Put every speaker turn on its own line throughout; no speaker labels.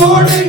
Lord.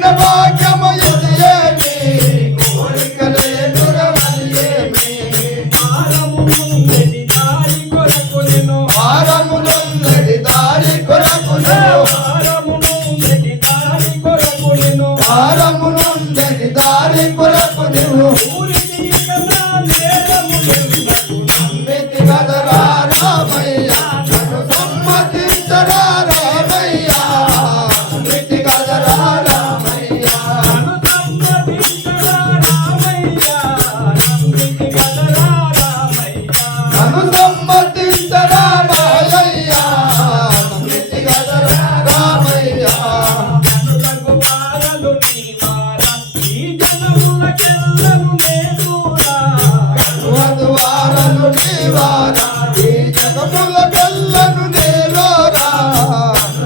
జగముల కళ్ళను నేలోరా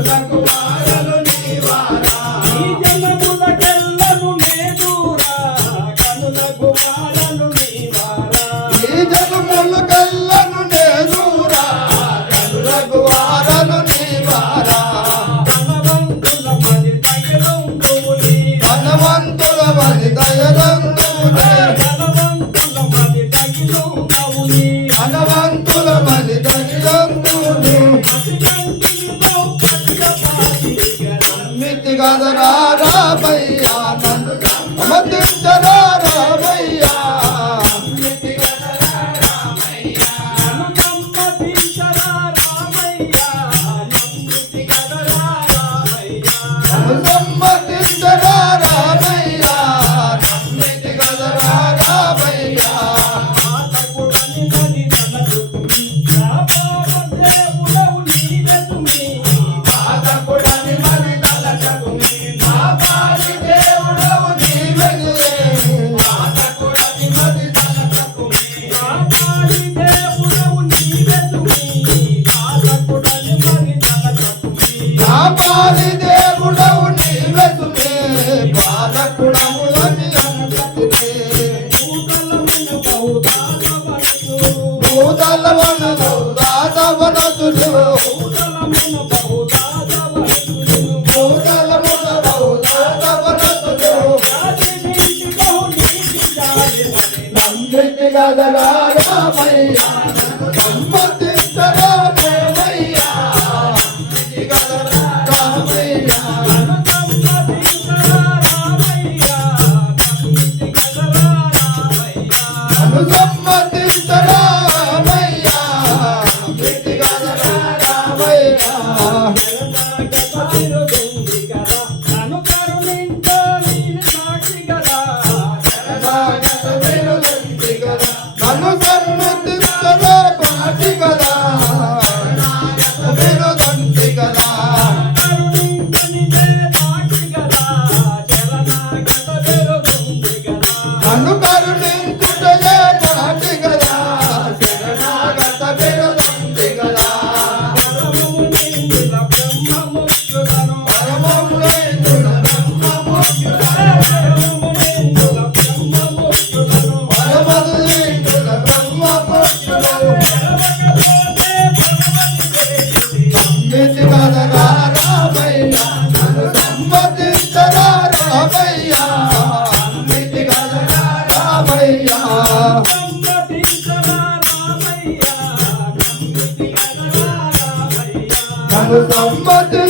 నాకు మాయలు నీవారా.
నీ జగముల కళ్ళను నేదూరా. కనులకు మాయలు నీవారా.
నీ జగముల కళ్ళను నేదూరా. కనులకు మాయలు నీవారా.
ధనవంతుల పది దయలందువు నీ
ధనవంతుల పది దయలందువు
ధనవంతుల పది దయలందువు నీ
ధనవంతుల నమ్మితి గదరా రామయ్యా నమ్మతిస్తరా ప్రేమయ్యా నమ్మితి గదరా రామయ్యా
నమ్మతిస్తరా రామయ్యా నమ్మితి గదరా రామయ్యా
I'm about to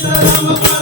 Thank you.